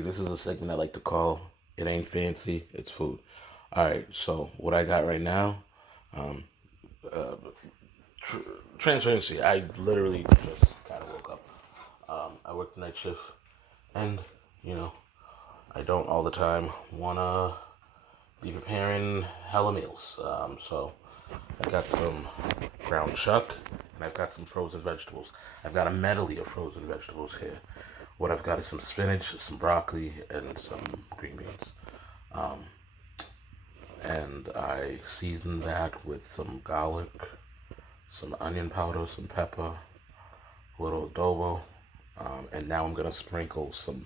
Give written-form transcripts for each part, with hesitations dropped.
This is a segment I like to call It Ain't Fancy, It's Food. Alright, so what I got right now, uh, transparency, I literally just kind of woke up. I work the night shift, and, I don't all the time want to be preparing hella meals. So I got some ground chuck, and I've got some frozen vegetables. I've got a medley of frozen vegetables here. What I've got is some spinach, some broccoli, and some green beans. And I seasoned that with some garlic, some onion powder, some pepper, a little adobo. And now I'm going to sprinkle some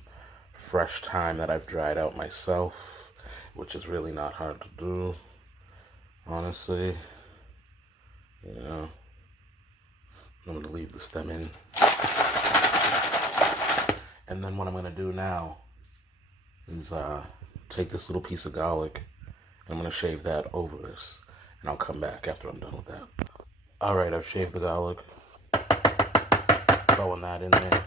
fresh thyme that I've dried out myself, which is really not hard to do, honestly. I'm going to leave the stem in. And then what I'm going to do now is take this little piece of garlic, and I'm going to shave that over this. And I'll come back after I'm done with that. Alright, I've shaved the garlic. Throwing that in there.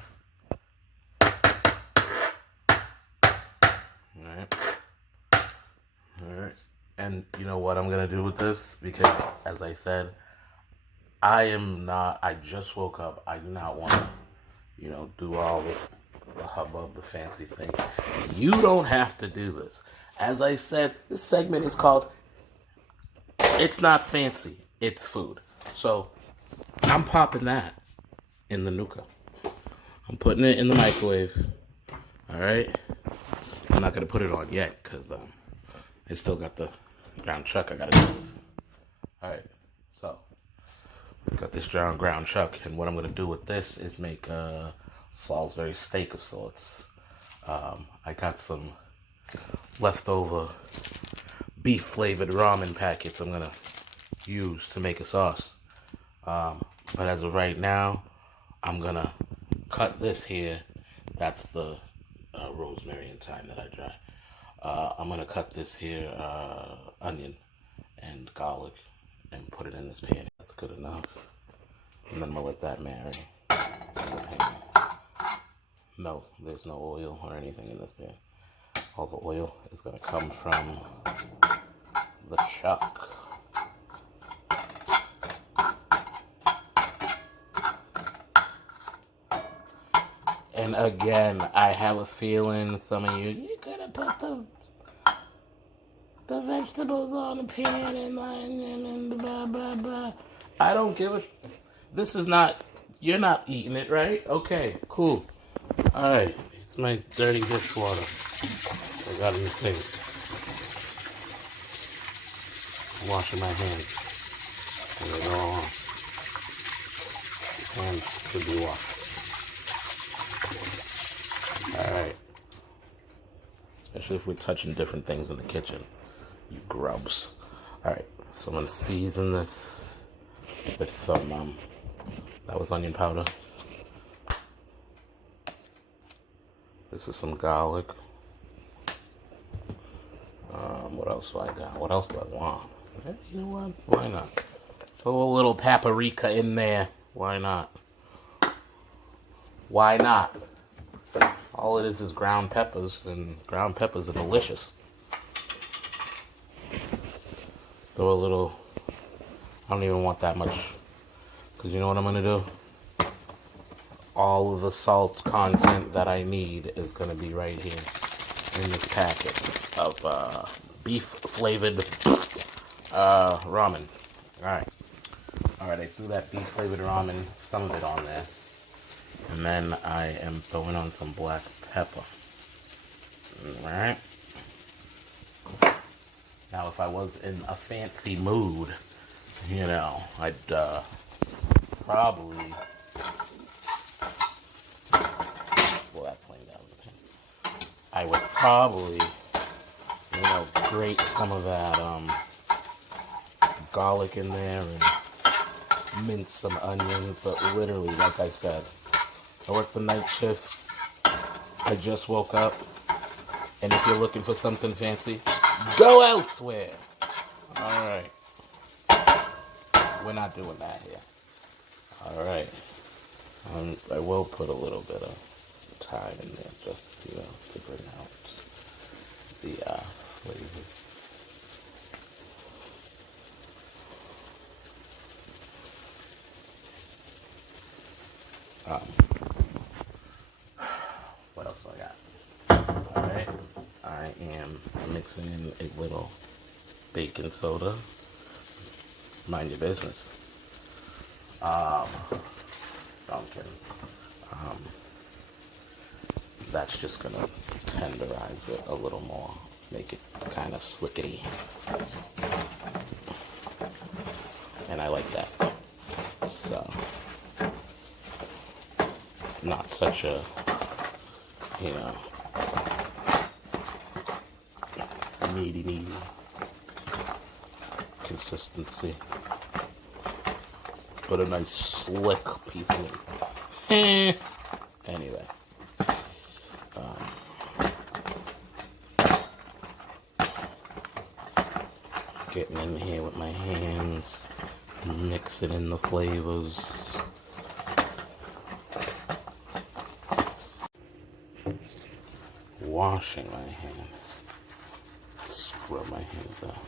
Alright. And you know what I'm going to do with this? Because, as I said, I just woke up. I do not want to, do all the hubbub, the fancy thing. You don't have to do this. As I said, this segment is called It's Not Fancy, It's Food. So, I'm popping that in the Nuka. I'm putting it in the microwave. Alright? I'm not going to put it on yet, because I still got the ground chuck I got to do with. Alright, so, got this ground chuck, and what I'm going to do with this is make a Salisbury steak of sorts. I got some leftover beef flavored ramen packets I'm gonna use to make a sauce. But as of right now, I'm gonna cut this here. That's the rosemary and thyme that I dry. I'm gonna cut this here onion and garlic and put it in this pan. That's good enough. And then I'm gonna let that marinate. No, there's no oil or anything in this pan. All the oil is going to come from the chuck. And again, I have a feeling some of you could have put the vegetables on the pan and blah, blah, blah. I don't give a... This is not... You're not eating it, right? Okay, cool. Alright, it's my dirty dishwater I got in the sink. I'm washing my hands. And they go on. Hands should be washed. Alright. Especially if we're touching different things in the kitchen. You grubs. Alright, so I'm going to season this with some, that was onion powder. This is some garlic. What else do I got? What else do I want? You know what? Why not? Throw a little paprika in there. Why not? Why not? All it is ground peppers, and ground peppers are delicious. Throw a little... I don't even want that much. Because you know what I'm going to do? All of the salt content that I need is going to be right here in this packet of beef flavored ramen. Alright, I threw that beef flavored ramen, some of it on there. And then I am throwing on some black pepper. Alright. Now, if I was in a fancy mood, I'd probably... I would probably, grate some of that garlic in there and mince some onions. But literally, like I said, I work the night shift. I just woke up. And if you're looking for something fancy, go elsewhere. Alright. We're not doing that here. Alright. I will put a little bit of time in there just, to bring out the flavors. What else do I got? Alright, I am mixing in a little baking soda. Mind your business. Dunkin'. That's just gonna tenderize it a little more, make it kind of slickety. And I like that. So, not such a, meaty consistency, but a nice slick piece of it. Anyway, getting in here with my hands, mixing in the flavors. Washing my hands. Scrub my hands out.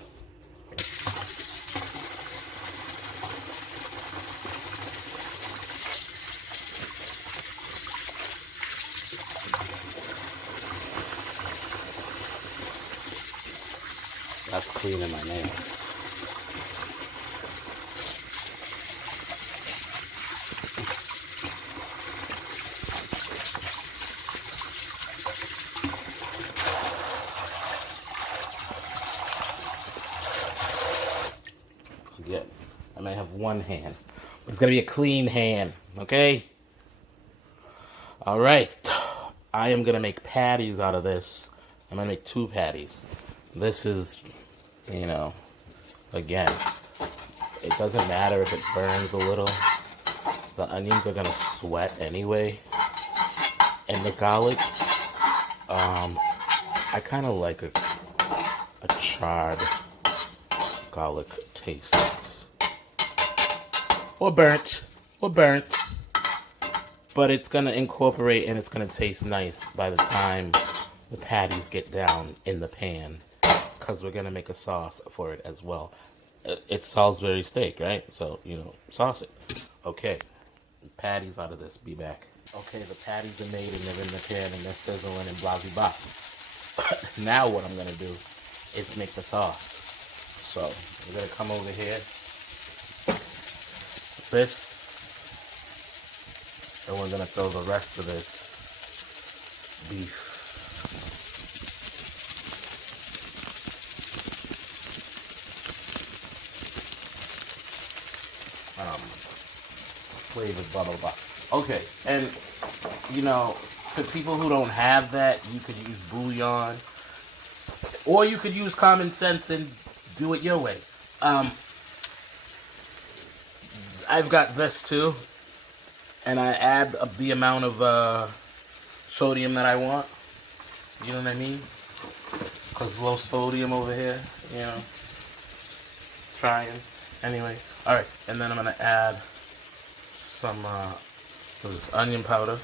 That's cleaning my nails. Again, I may have one hand, but it's gonna be a clean hand, okay? All right, I am gonna make patties out of this. I'm gonna make 2 patties. This is, again, it doesn't matter if it burns a little. The onions are gonna sweat anyway. And the garlic, I kind of like a charred garlic taste. Or burnt. But it's gonna incorporate and it's gonna taste nice by the time the patties get down in the pan, because we're gonna make a sauce for it as well. It's Salisbury steak, right? So, sauce it. Okay, patties out of this. Be back. Okay, the patties are made and they're in the pan and they're sizzling and blah blah blah. Now what I'm gonna do is make the sauce. So we're gonna come over here. This, and we're gonna throw the rest of this beef. Flavored blah blah blah. Okay, and for people who don't have that, you could use bouillon, or you could use common sense and do it your way. I've got this too, and I add the amount of sodium that I want. You know what I mean? Because low sodium over here, trying. Anyway, all right, and then I'm gonna add some this onion powder,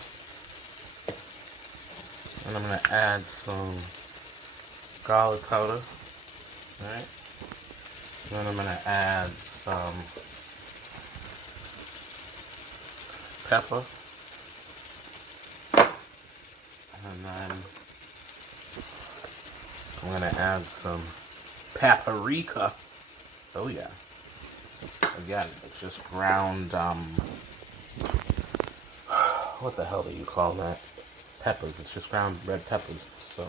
and I'm gonna add some garlic powder. All right, and then I'm gonna add some pepper, and then I'm gonna add some paprika. Oh yeah. Again, it's just ground, what the hell do you call that? Peppers. It's just ground red peppers, so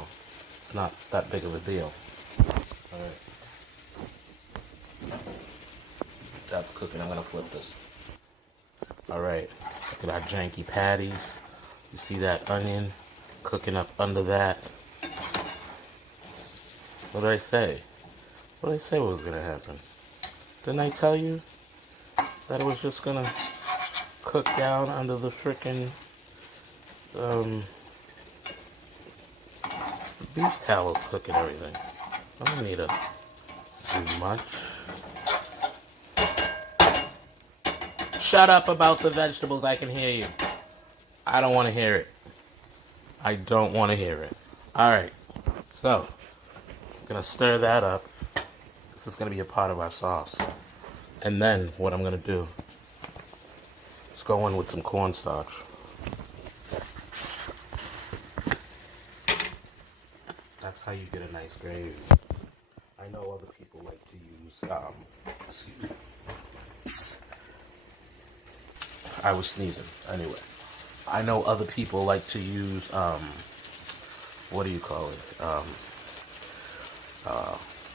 it's not that big of a deal. Alright. That's cooking. I'm gonna flip this. Alright, look at our janky patties. You see that onion cooking up under that? What did I say? What did I say was gonna happen? Didn't I tell you that it was just gonna cook down under the frickin' beef tallow cooking everything? I don't need to do much. Shut up about the vegetables, I can hear you. I don't want to hear it. I don't want to hear it. Alright, so, I'm going to stir that up. This is going to be a part of our sauce. And then, what I'm going to do is go in with some cornstarch. That's how you get a nice gravy. I know other people like to use, I was sneezing, anyway. I know other people like to use, what do you call it?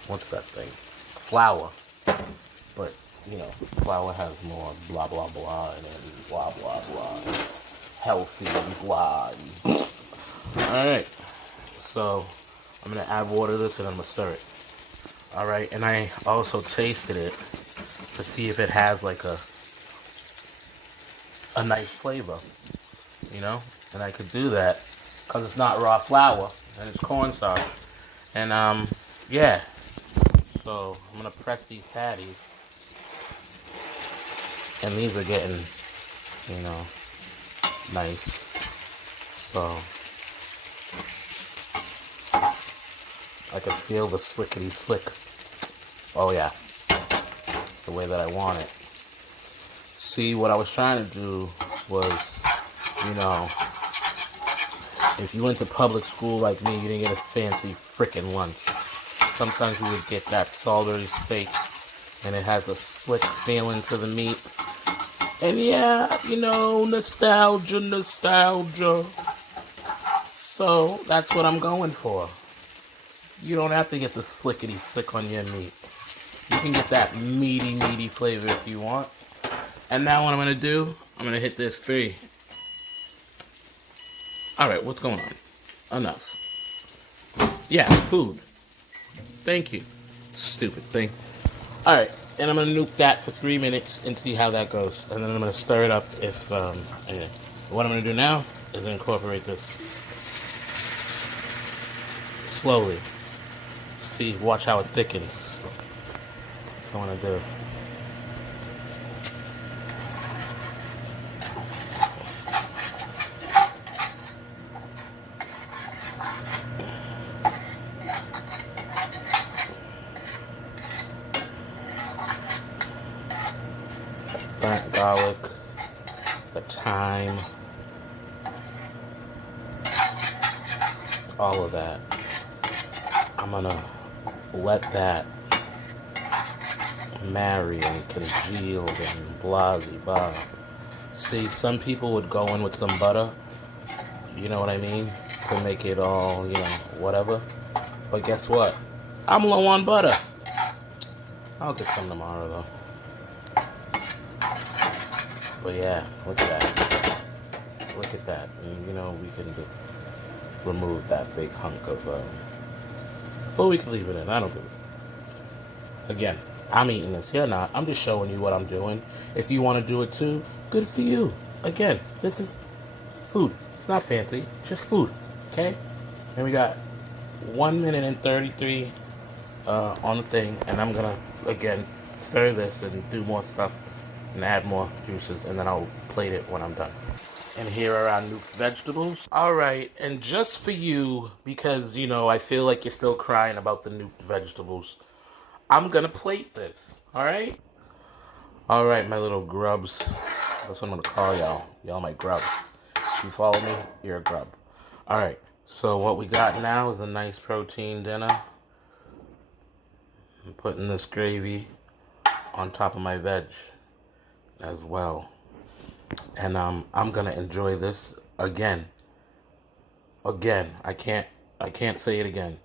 What's that thing? Flour. But, you know, flour has more blah, blah, blah, and then blah, blah, blah. Healthy, blah. Alright, so I'm going to add water to this and I'm going to stir it. Alright, and I also tasted it to see if it has like a nice flavor, you know? And I could do that because it's not raw flour and it's cornstarch. And, yeah. So, I'm going to press these patties. And these are getting, you know, nice. So, I can feel the slickety slick. Oh yeah, the way that I want it. See, what I was trying to do was, you know, if you went to public school like me, you didn't get a fancy frickin' lunch. Sometimes we would get that Salisbury steak, and it has a slick feeling to the meat. And yeah, you know, nostalgia. So, that's what I'm going for. You don't have to get the slickety slick on your meat. You can get that meaty flavor if you want. And now what I'm going to do, I'm going to hit this 3. Alright, what's going on? Enough. Yeah, food. Thank you. Stupid thing. Alright, and I'm going to nuke that for 3 minutes and see how that goes. And then I'm going to stir it up if, anyway. What I'm going to do now is incorporate this slowly. See, watch how it thickens. That's what I want to do. Burnt garlic, the thyme, all of that. I'm gonna let that marry and congeal and blah blah. See, some people would go in with some butter, you know what I mean, to make it all, you know, whatever. But guess what? I'm low on butter. I'll get some tomorrow though. But yeah, look at that. Look at that. And, you know, we can just remove that big hunk of, but we can leave it in. I don't give it. Again, I'm eating this. You're not. I'm just showing you what I'm doing. If you want to do it too, good for you. Again, this is food. It's not fancy. It's just food. Okay? And we got 1 minute and 33 on the thing. And I'm going to, again, stir this and do more stuff and add more juices. And then I'll plate it when I'm done. And here are our nuked vegetables. Alright, and just for you, because, you know, I feel like you're still crying about the nuked vegetables, I'm gonna plate this, alright? Alright, my little grubs. That's what I'm gonna call y'all. Y'all my grubs. You follow me? You're a grub. Alright, so what we got now is a nice protein dinner. I'm putting this gravy on top of my veg as well. And I'm gonna enjoy this again. I can't say it again.